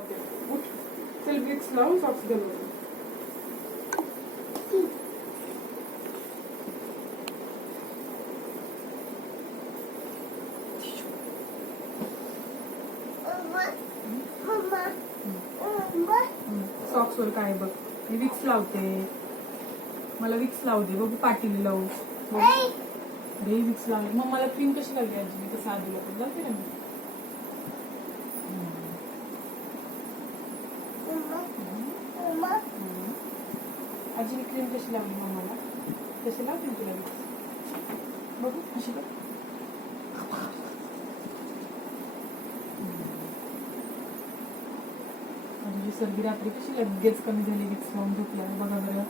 Okay उठ चल Vicks लावून सॉक्स घालू. सॉक्स वर काय बघ मी विक्स लावते. मला विक्स लावू दे बघू पाटील लावू रे विक्स लावले. मग मला क्रीम कशी लागली आजी मी तसं आधीला पण लावते ना मी. आजीने क्रीम कशी लावली मग मला तशी लावते ना तुला विक्स बघू कशी बघ. तुझी सर्दी रात्री कशी लगेच कमी झाली विक्स लावून झोपल्या बघा बरं.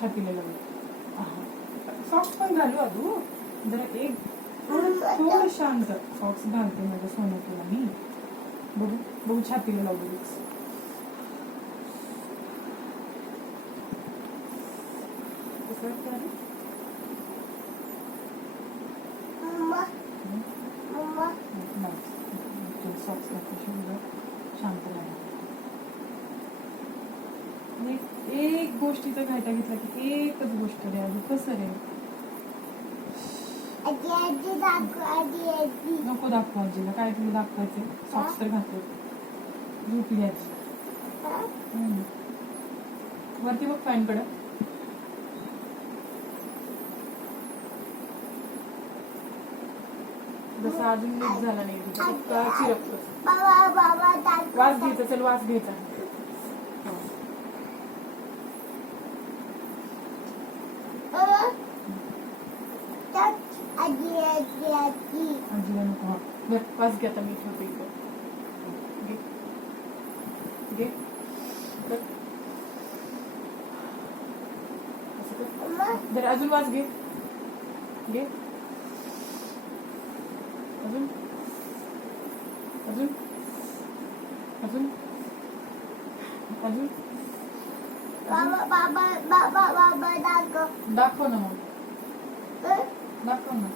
छातीला लागलं. सॉक्स पण घालू अजू जरा एक थोडं शांत सॉक्स घालते माझ्या सोनं तुला मी बघू बघू छातीला लावू विक्स. सॉक्स शांत लागला. एक गोष्टीचा घाटा घेतला की एकच गोष्ट रे अजून कसं रे नको दाखवा आजीला काय तुला दाखवायचं. सॉक्स तर घातले झोपली आजी. वरती बघ फॅन कडे जसं अजून नीट झाला नाही तुझा चिरकतो. वास घ्यायचा चल वास घ्यायचा. आजीला नको बरं वास घ्या आता मी ठेवते इकडे घे जर अजून वास घे घे अजून अजून अजून अजून दाखव ना मग दाखव ना.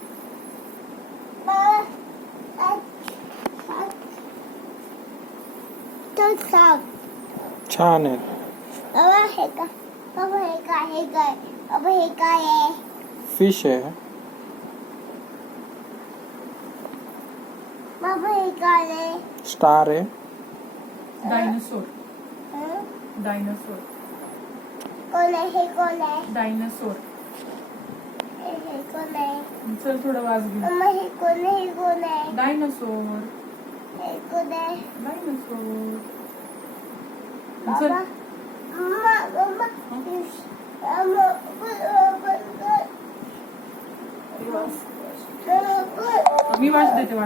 छान आहे. फिश आहे. स्टार आहे. Dinosaur dinosaur dinosaur. चल थोडं वाज घे. डायनासोर डायनासोर चल. मी वास देते वास.